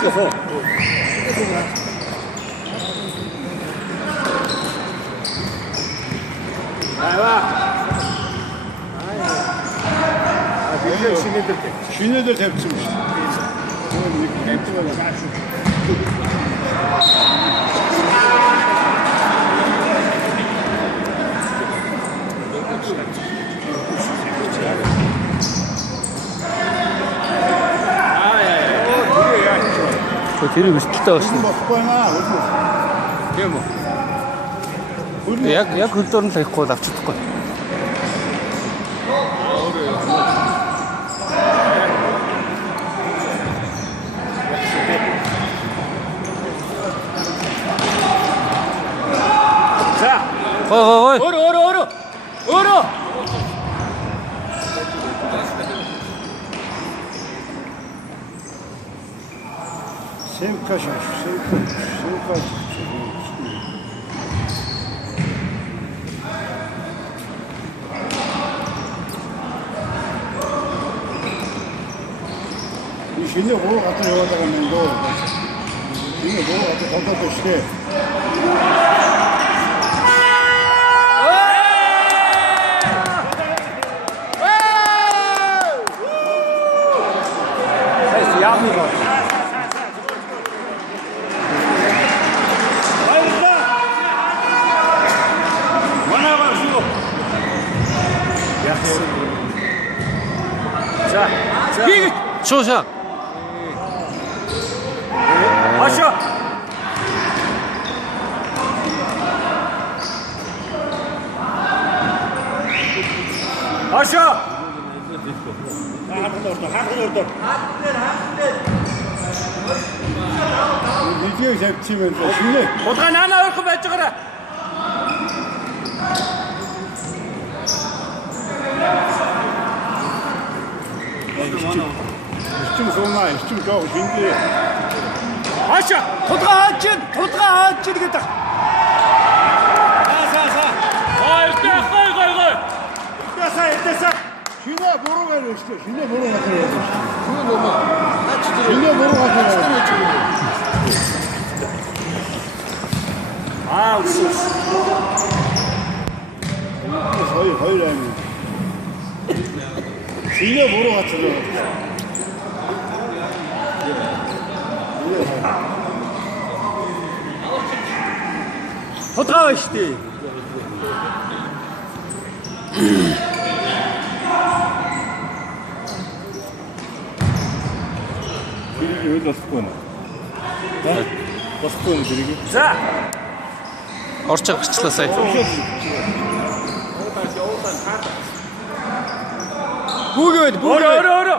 웃겨서. Şinedir tepçiymiş. 뒤를 tus다 갔어. 약 그때는 됐고 납치도 거. 자, 어이. 얼어. Sevkaşmış, sevkaş. Şimdi bu 같은 여자가 있는데, 이게 뭐 같은 건가도 시대. 쇼샷. 마셔. Video tepçiymiş. Şimdi. Otan ana örkü ben çıkara. İşçim sonuna, işçim çok şimdi. 마셔. 도트가 찌르겠다. 일단. Şimdi boru veriyor işte. Şimdi boru getiriyor. Şimdi boru getiriyor. Hayır yani. Şimdi boru getiriyor. 도트가 işte. 여기다 스푼. 스푼 드리기. 자. Орчог гिचлаасай. 얼어.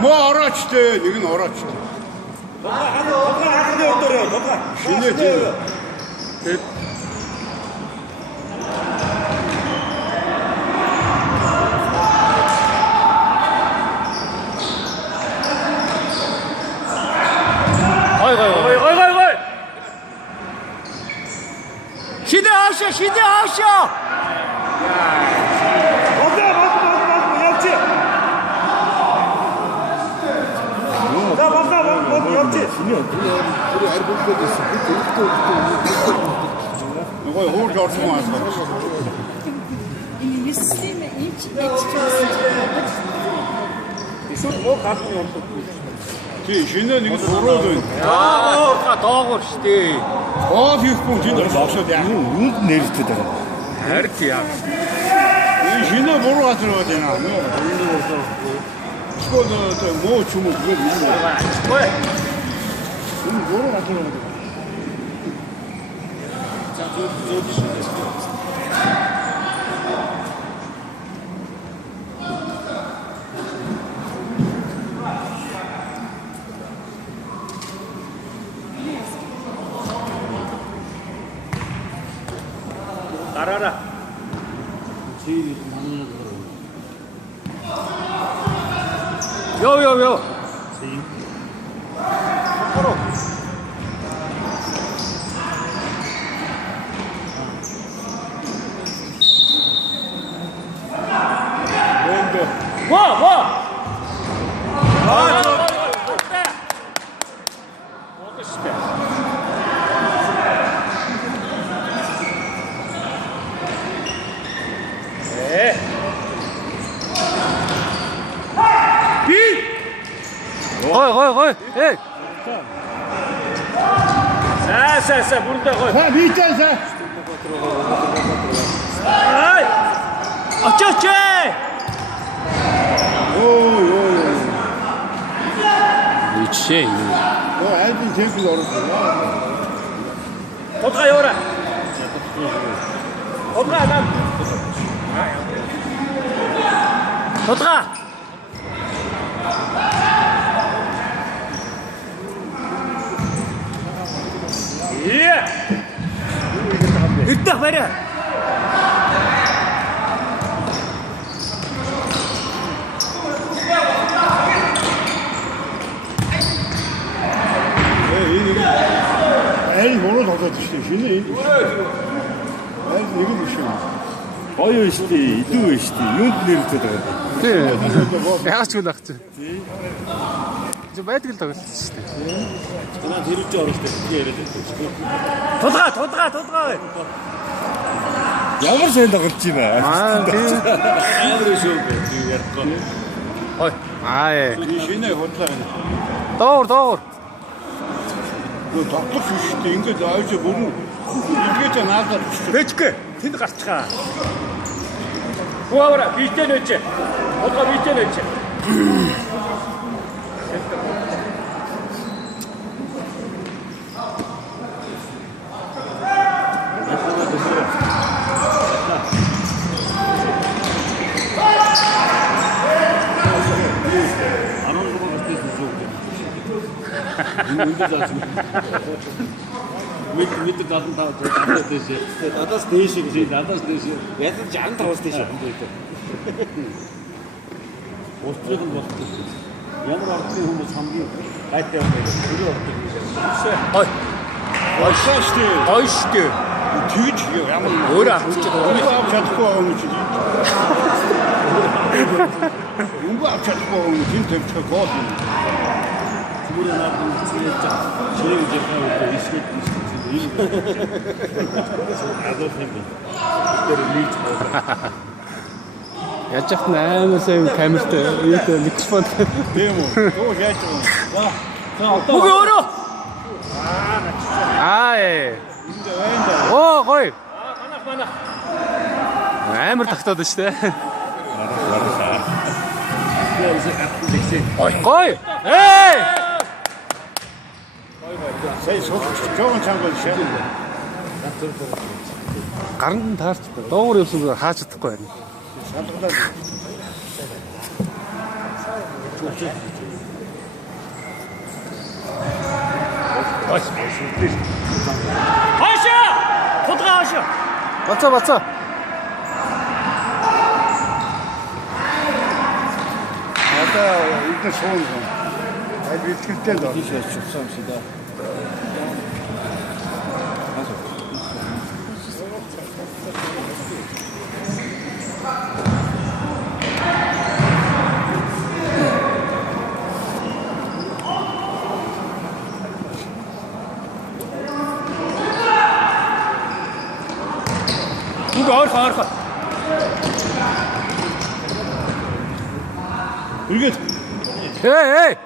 뭐 알아치대. 이건 알아치대. Şimdi diyor. 어이. 시대 아시오. 옆지. 나 바꿔 옆지. 이거 호흡 좋으면 안 돼. You see me each extra. 뭐 갖고 없어. Şimdi 이거 도로든. 더 하고 시대. 비스푼 진짜 없어야. 운 내리트다. 에르티야. Şimdi boru getiriyor 되나. 이거는 뭐 주면 그거 믿는 거야. 왜? boru getiriyor. 알아라. 요. 와! Қой. Ей. Саа бүрдээ гой. За битээ. Ай! Очооч. Ой. Ичээ. Альбин темпл орсон. Тодгаа яваарай. Тодгаа нам. Тодгаа. Ирдэх барай. Аль мөрөд болоод шүү. Шинэ энэ. Аль нэг л шүү. Гоё шүү дээ. Илүү байна шүү дээ. Юунд нэрвчээд байгаа юм. Тий. Яагаад ч үгүй нах чи. Зөв байдаг л тоглолт шүү дээ. Танаа тэрүүч орох дээ. Тэгээ яриад байдаг шүү дээ. Тодгаа. Ямар сайн тоглож байна. Аа тий. Амар шүү дээ. Ярихгүй. Ой. Аа. Шинэ худлаа байна. Доор. Тоглох шүү дээ. Ингээд ааж бүрэн ингээд наадаар шүү. Бэжгэ. Тэнд гарчгаа. Хуавара битэн өч. Тодгаа битэн өч. Мэд дадан таа дээш. Надаас дээш гэж надаас дээш. Ядаж 65-аас дээш юм байдаг. Устрын болсон. Ямар ардны хүмүүс хамгийн гайтай юм бэ? Түрүү ордог. Ой штэ. Тэгж ямар Өөр авч Үгүй авч чадахгүй юм чи. Үгүй авч чадахгүй юм чи тэр гол юм. Зүгээр наадын зүйл чирэг жахаа ისეთ ийм адуу юм. Тэр лийч байна. Яаж яах вэ? Амар сайн камертай. Юу микрофон. Тийм үү. Оо яаж байгаа. За одоо Үгүй өөрөө. Аа. Оо гоё. Манах. Амар тагтаад байна шүү дээ. Ой. Гоё. Эй! сая жоохон чанга шээ. Гаранд нь таарч дуур явсан хааж чадахгүй байна. Шалгалаад Хаашаа! Тодгаа хаашаа. Бацаа. одоо энэ шуун. Аль бэлтгэлтэй л байна. Чувствую себя. Үгүй орхон. Үргээд Эй!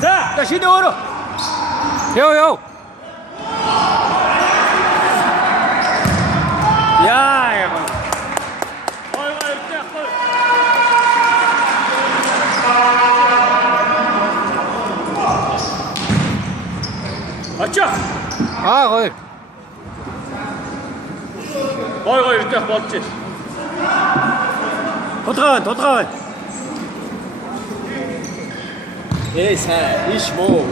За шинэ өөрөө. Йоо. Яа. Ой ирдэх. Ачаа. Аа гоё. Гой ирдэх болж байна. Тодгаа. Иш муу.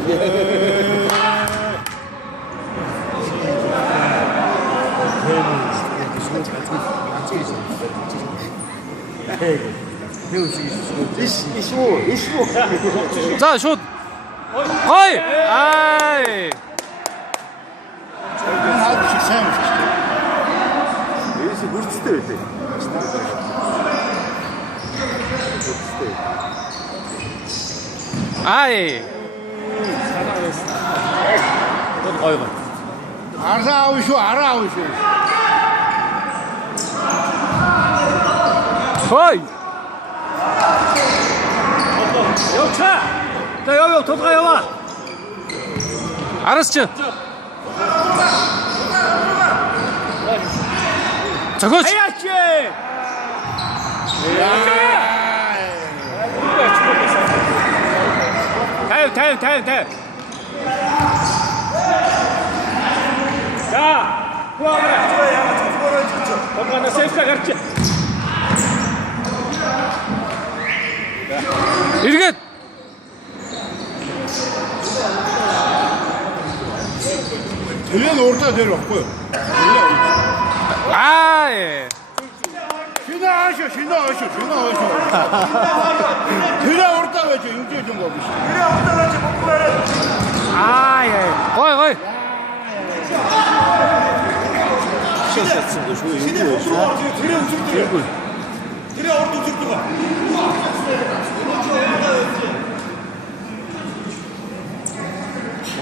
Иш муу. За шууд. Гоё. Ай. хаад шиг сайн байна. Иш бүрцтэй байлээ. 아이. 어이구. 알아 아우쇼 알아 아우쇼. 어이. 영차. 자 여기 도트가 영아. 알았어. 저거. 해야지. 타임. 자, 후아가 나 세이프가 가르쳐. 이렇게. 들려 놓을다 내려왔고요. 아이. 지나가쇼. 들려 올다 왜저 인제 좀 가보시. 아이. 어이.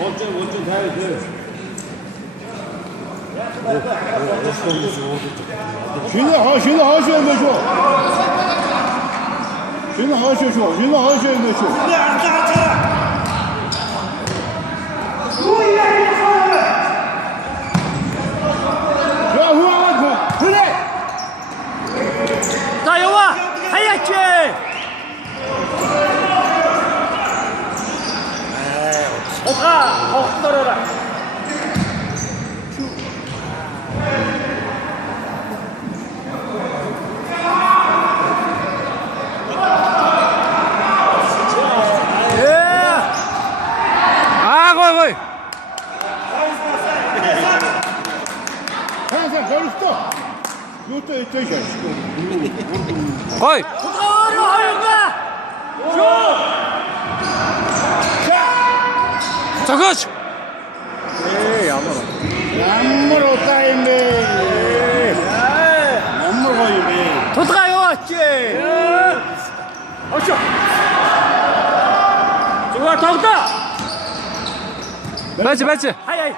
원준 돼야 돼. 지나가쇼 이거쇼. 지나가쇼 이거쇼. 야 후아가 그래. 자 영아, 해야지. 가, 떨어라. 아, 거이. 항상 걸었어. 이것도 있죠. 거이. 허영아. 저거. 남물 따임에. 남물 거임에. 도트가 영아. 어쇼. 좋아, 더욱더. 맞지. 하이.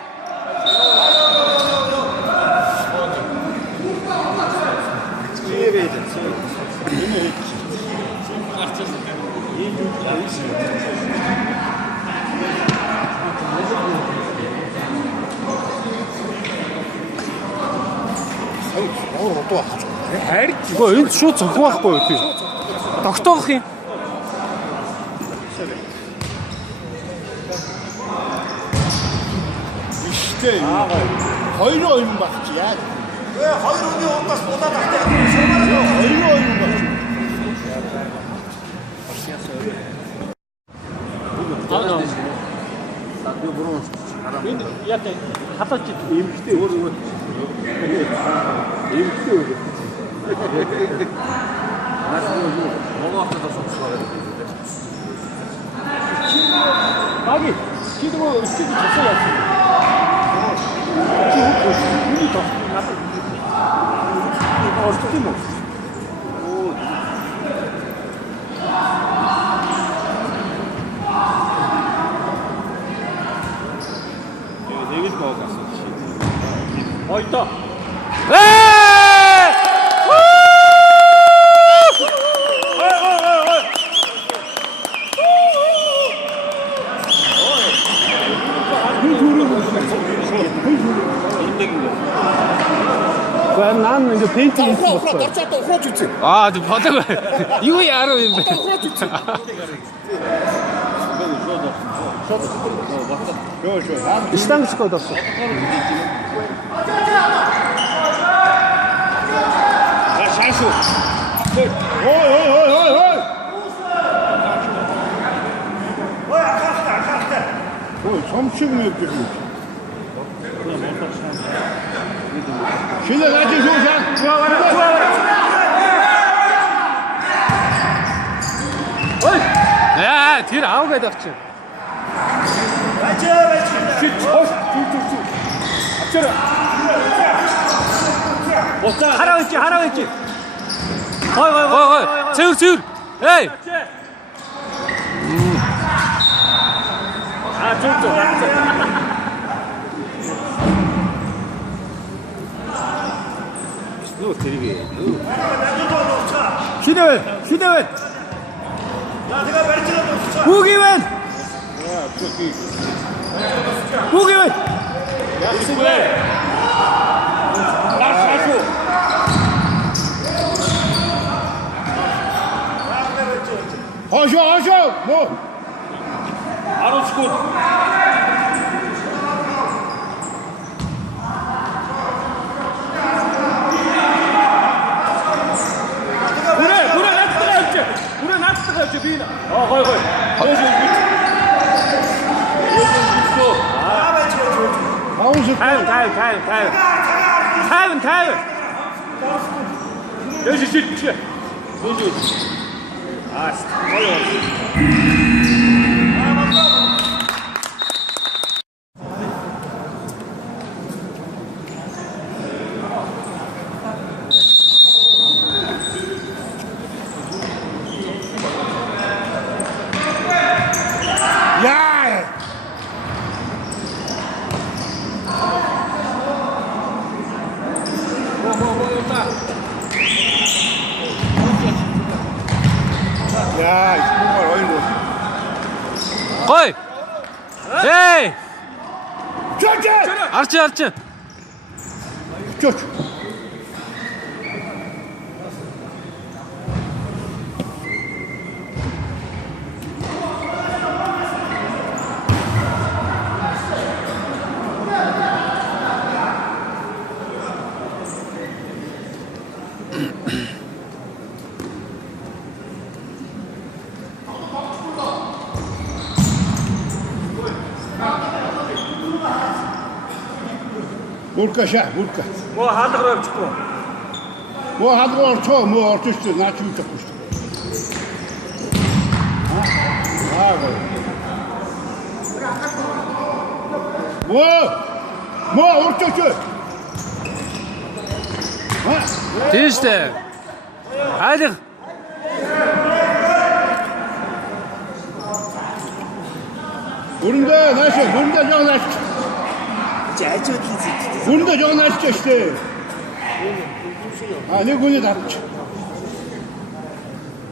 이거 энэ шууд зохих байхгүй юу тий. Тогтоох юм. İşte hayır oyun bakçı ya. Hayır oluyor olmaz. O da Hayır oyun bakçı. 약간 하다치 임시대 오르고 임시대 오르고 아기 지금 스티브 졌어요. 지금 눈이 더 나빠. 어떻게 먹어? 있다. 난 이제 페인트 있었어. 아, 너 봤다고. 이거 야로 있는데. 시당 칠 거다. 샤슈. 어이. 점치고 yapıyor. Şimdi kaçı şu sen. 야, 뒤에 아웃가 닥쳐. 하라고 했지. 어이. 재울. 에이. 너 데리게. 시대원, 시대원. 우기원. 우기원. 하셔 뭐 바로 스콧. 불에 낫스가 비나. 거기. 아우스 타임. 여시 시. 야 야, 정말 어이구. 어이! 에이! 쩌쩌! 알았지. 쩌쩌. 뭘까 샤 뭘까 뭐 하드 그럼 축구. 뭐 하드가 얼쳐 뭐 얼쳤어 나 지금 잡고 있어 뭐 얼쳤어 Değişti. Haydi. 모른다 나시 모른다 저거 나시 모른다 저거 나시 işte 아, ne günü de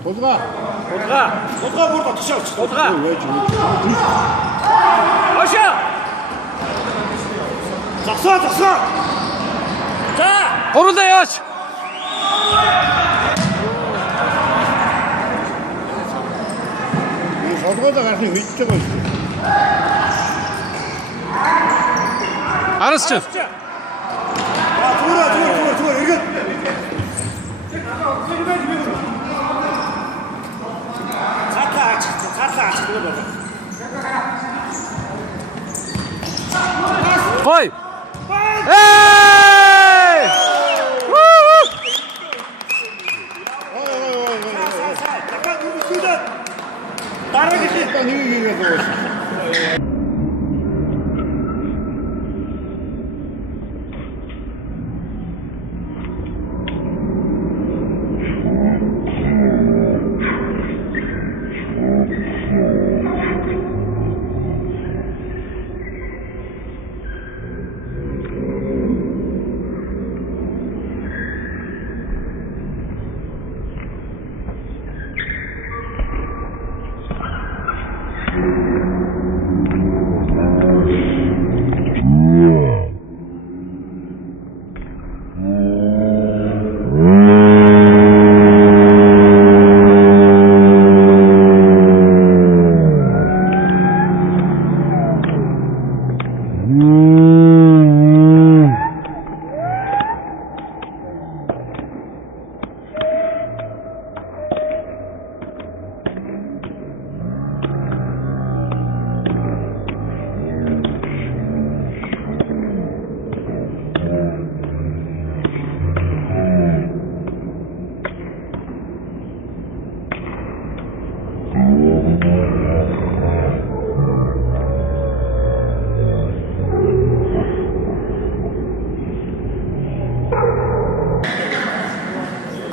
Tozga. Tozga burada dışarı çık. Tozga. Aşağı. Taksa. Onu da yaş. Tozga da karşı hiç çıkıyor. Arasçı. 야, 들어. 이거. 사타. Koy. Hey! 약간 누구 쓰다. 따라가시. 약간 이거.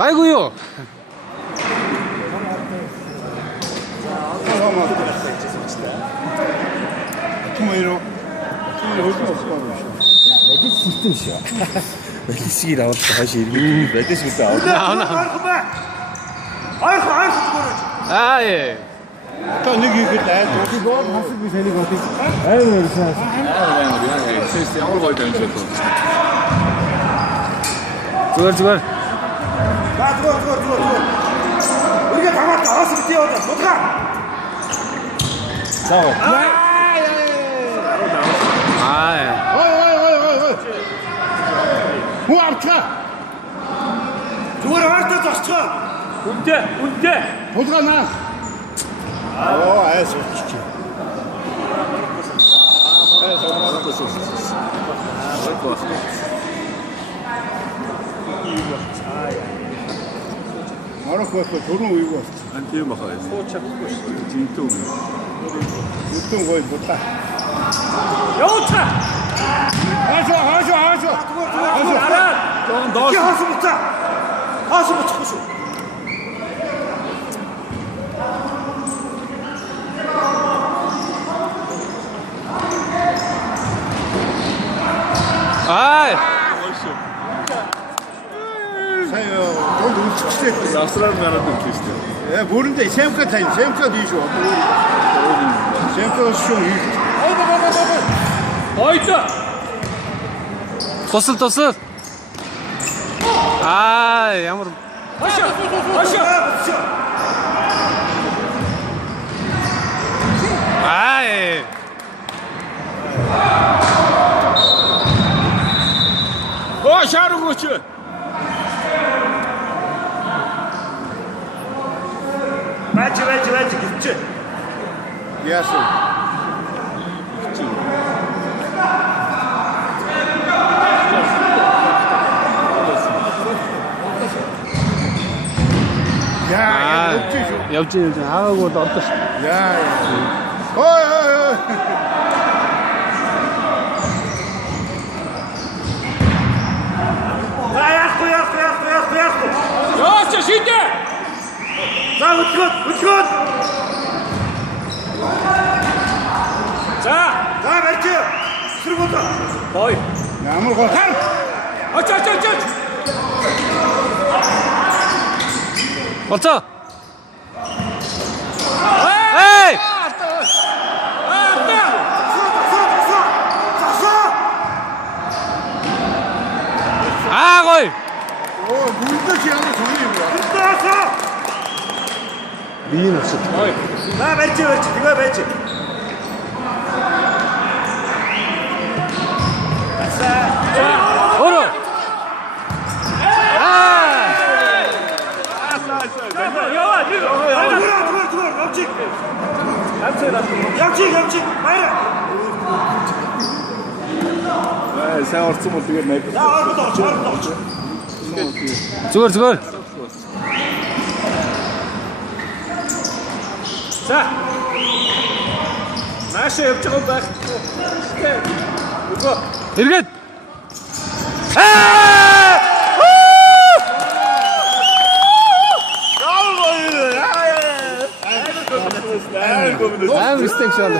아이고요. 요즘 없다고. 메디스 있듯이야. 메디스기 나왔다 다시 이렇게 메디스부터 나왔다. 나오나. 아이고 아, 예. 또 여기 그때 저기 뭐 봤을 그 세리 거기. 아유 이렇게 하시. 주걸. 자 들어 우리가 다 왔다 왔으면 뛰어오자 못가 아, 예. 어이. 뭐 앞차. 저거를 할때 다시 쳐 운대 보드가 나. 알았어. 알았고 도는 우이고. 한테 막아야지. 진통. 육동 거의 못다. 여우차 하쇼. 조금 넣었어 하수부터 하수 아, 사요. 너 너무 칙칙해. Nasıl merak kesti. 모른데 샘카 타임. 샘카 뒤쇼. 샘카 쇼. 어이자 토스. 아, 야무로. 하쇼 아, 예. 샤르 고치. 맞지 그치 예스. 야, 옆지. 옆집 하고 또 어떠시? 야. 어이. 야구 야, 쉽게. 자 우측 자 멸치 수르부터 어이 나무 거. 어쩌 어쩌? 에이! 아, 거의. 물듯이 하는 소리야. 미인 없어. 나 멸치 이거 멸치 오로. 아! 옆치 마이라 Sen orta mı diyor ne? 자 얼부터 주걸. 자 마셔 옆쪽은 봐 이거 이렇게. 아! 아, 미스테이크 샷.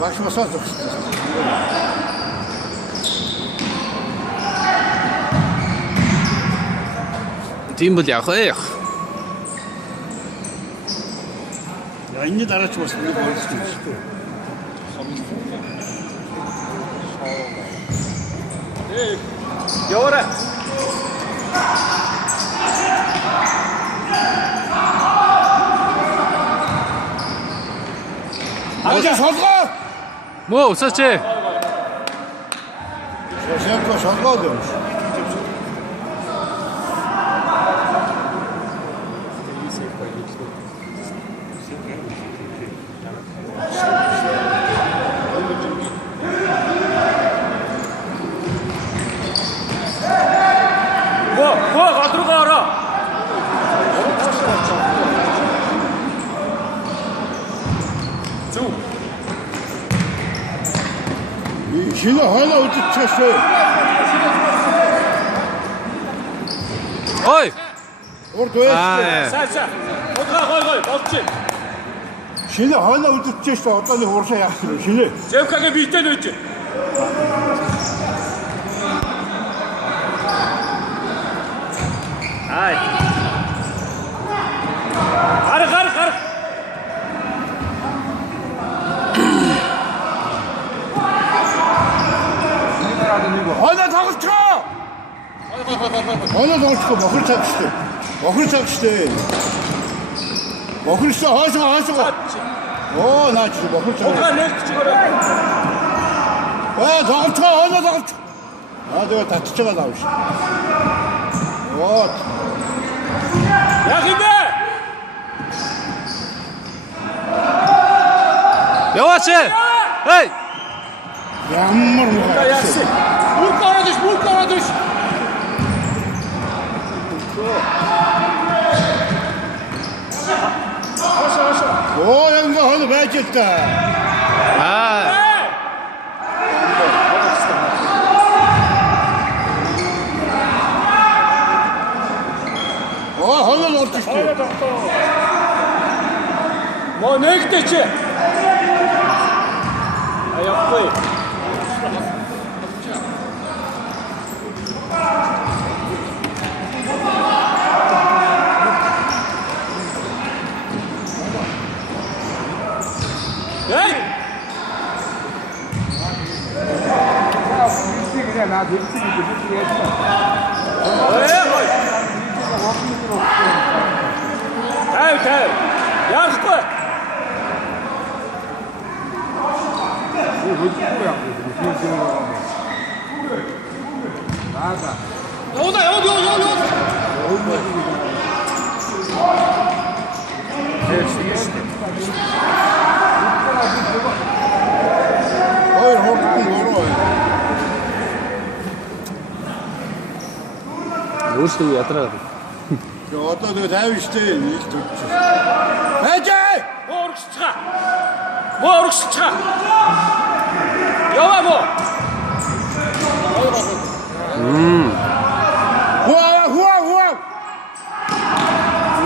багш босоо зогсож. Тийм бол явах ээ. Энэний дараач бас нэг болж байна шүү дээ. Яваарай. Ажаа солгоо. Мөө усаач ээ. Шошенко солгоод юм. Гоо гадруугаа ороо. Зүг. Шинэ хоолоо үдчихсэн. Ой. Урд байсан. Сайн. Гой болчих. Шинэ хоолоо үдчихсэн. Одоо нэг уршаа яах вэ? Шинэ. Зевкагийн биетэй нөөч. Ай. Гар. Хоолоо тоглочихоо. Хоолоо тоглочихоо бохир цаг штэ. Бохирсоо хоошоо. Оо наач бохир цаг. Угаа нээлтчихээрээ. тоглочихоо хоолоо тоглочих. Тэгээ татчих байгаа даа шүү. Вот. Яах юм бэ? Яваач ээ. Эй. Ямар муу. Яасан. Бүрт ороод иш. Оо яг хоолоо байж л та. Хоолоо олж штэ. Мо нэгтэй чи. Аяхгүй. Эй! Тай. Яахгүй. Ой, хоолоо. Өөрсдөө ядраа. Одоо тэгээ тайван штэ нийлт өгч. Бажаа! Мо урагшчихаа. Яваа мо. Хуа.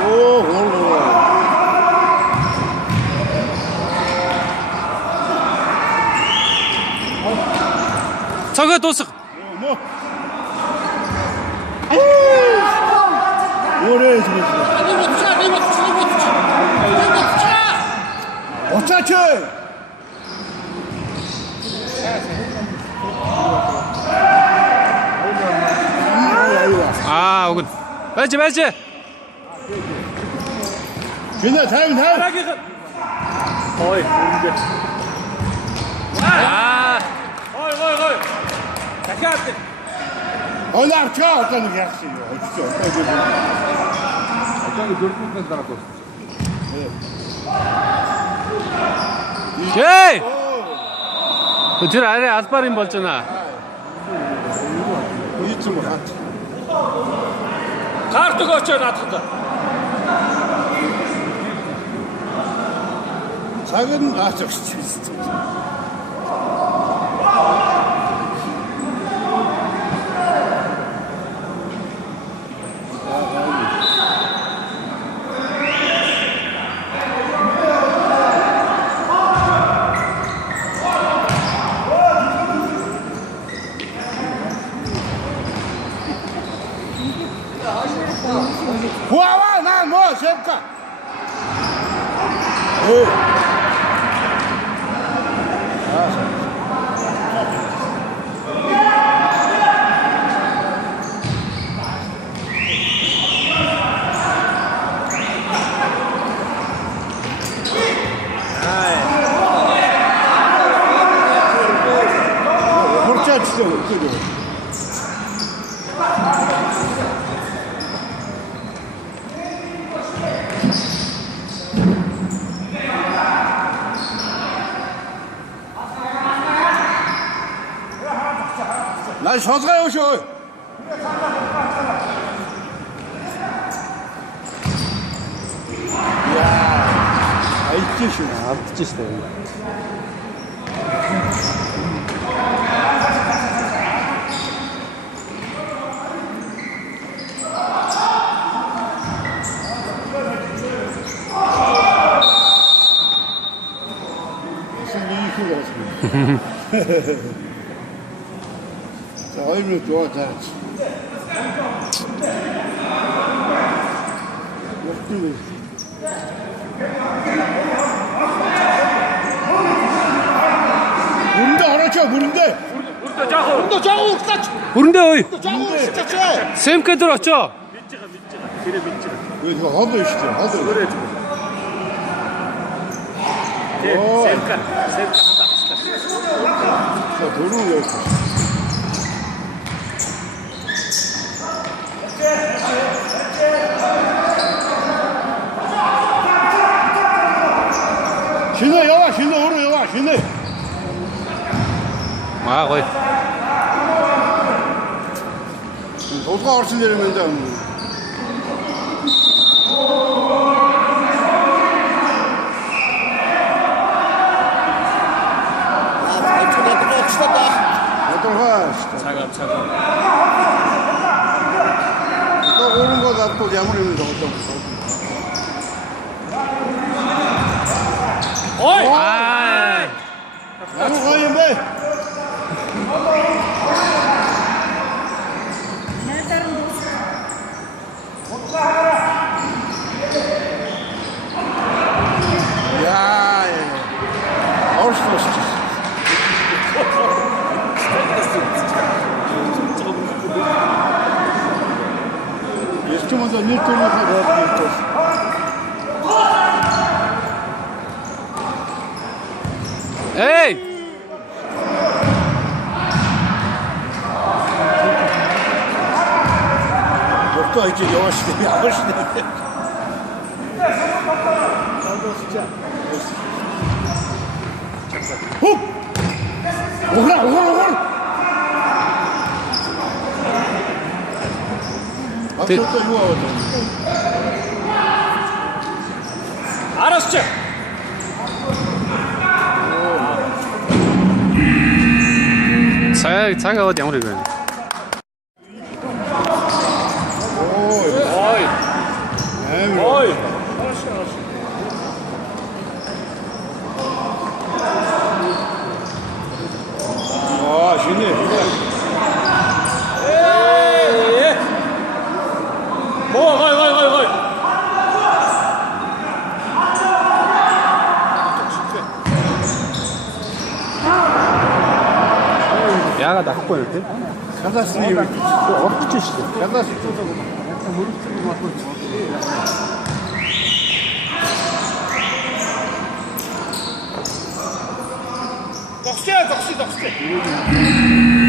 Оо. Цагаа дуусах. Орой. Очаач. Уг. Байж. Шинэ тайм. Ой. Ой. Дахиад. Олаарчаа одоо нэг яах юм бэ? Одоо нэг дөрөвдүгээр дараа дуусна. Эй! Тэр арай албаар юм болж байна. Ийцэн хат. Карт өгөөч надад. Цаг нь гаачих шүү. 진짜 진짜 웃기죠. 나 셔서 오셔. 이야, 아이 뜻이네. 아, 뜻이네. 자, 얼굴 좋아, 잘했지. 옆쪽에. 모른다, 알았죠? 모른대. 모른다, 짜고, 모른데 어이. 짜고, 진짜 짜. 쌤께 들었죠? 왜 내가 하도 시켜, 하도. 그래, 셀카 한다. 자, 도는 왜 신내 여와 신내 오로 여와 신내 아 거의 도수가 훨씬 내리면 이제 또 오는 거다 또 야무리는 저거 좀. 어이 아 야무 가인데. 야, 훨씬 멋있지. jeszcze może nie to nie zarobić. 에이 또 이제 영화 시대, 야구 시대. 훅! 오거라, 오거라, 오거라. 앞서서 이거 알았어. 자기가 어디 아무리 그래. 어이. 아, 신이. 뭐, 가이. 야가 나 갖고 있는데? 간다스니 어떻게 시대? 간다스 덕시야.